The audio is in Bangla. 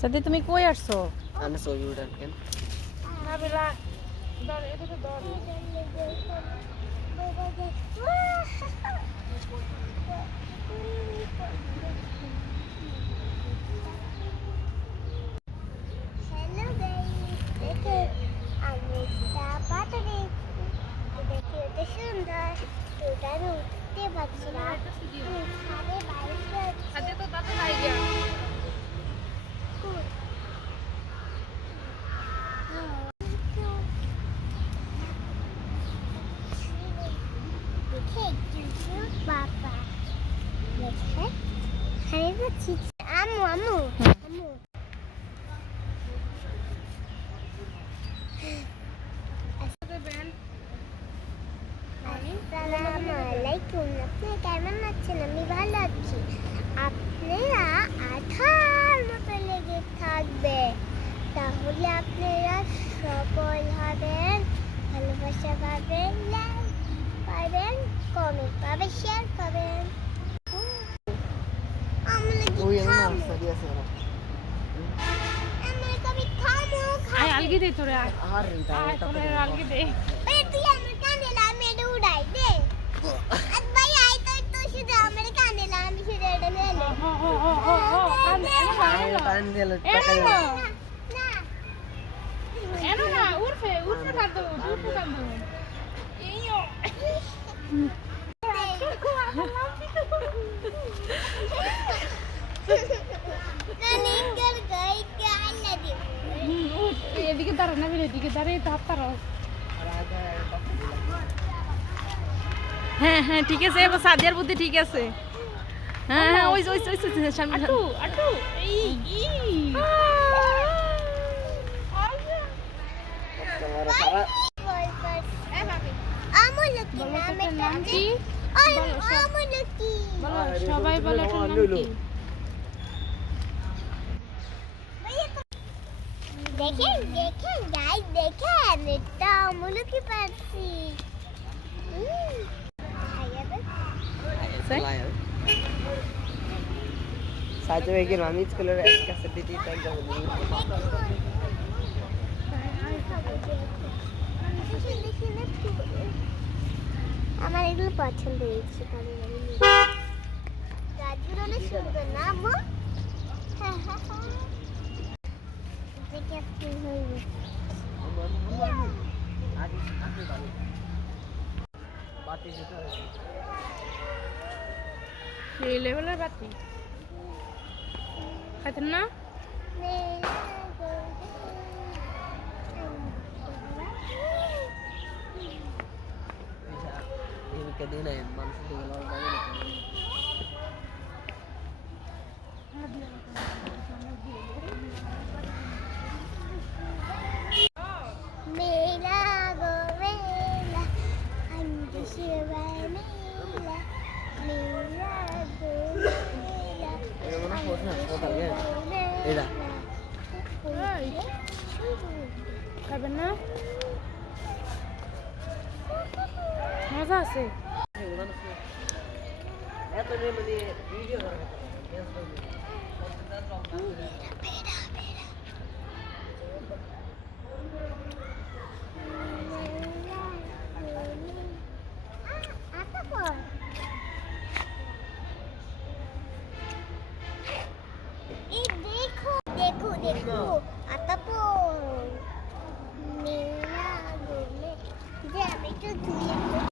সাথে তুমি কই আসছো আমি ছবি উঠান কেন হ্যালো গাইস দেখে আমি একটা পাতা দেখছি দেখি ওটা সুন্দর ওটা আমি উঠতে পারছি না আমি ছাদে আসসালামু আলাইকুম আপনি কেমন আছেন আমি ভালো আছি আপনারা আঠার মতো লেগে থাকবে তাহলে আপনারা সফল হবেন ভালোবাসা পাবেন লাইক পাবেন কমেন্ট পাবেন শেয়ার পাবেন আমরা কি ওই আমার খামো সারি আছে ওরা আমরা কবি খামো আয় খামো আলগি দে তোরে আর তোরে আলগি দে তুই আমার কানে আমি এটা উড়াই দে ভাই আই তো তো শুধু আমার কানে আমি শুধু এটা নিয়ে ও ও ও ও ও ও কান না এনো টান দিলে এনো টাকা না না এনো না উঠবে উঠবে কান তো উঠবে কান তো এদিকে দাঁড়া না এদিকে দাঁড়িয়ে তো হাত পারো হ্যাঁ হ্যাঁ ঠিক আছে এবার সাদিয়ার বুদ্ধি ঠিক আছে। হ্যাঁ হ্যাঁ ওই ওই ওই সামনে আটু আটু এই ই তোমার সারা আমুলকি বলো তো নামে এটার নাম কি আমুলকি বলো সবাই বলে এটার নাম কি? দেখেন দেখেন গাইস দেখেন এটা আমুলকি। সাজে স্কুলের এক কাছে দিদি তাই যাব আমার এগুলো পছন্দ হয়েছে কারণ হয়ে এই লেভেলের বাতি খাইতেন না এদিকে মানুষ হয়। না কোথাও এটা খাবেন না? মজা আছে। এত মানে ভিডিও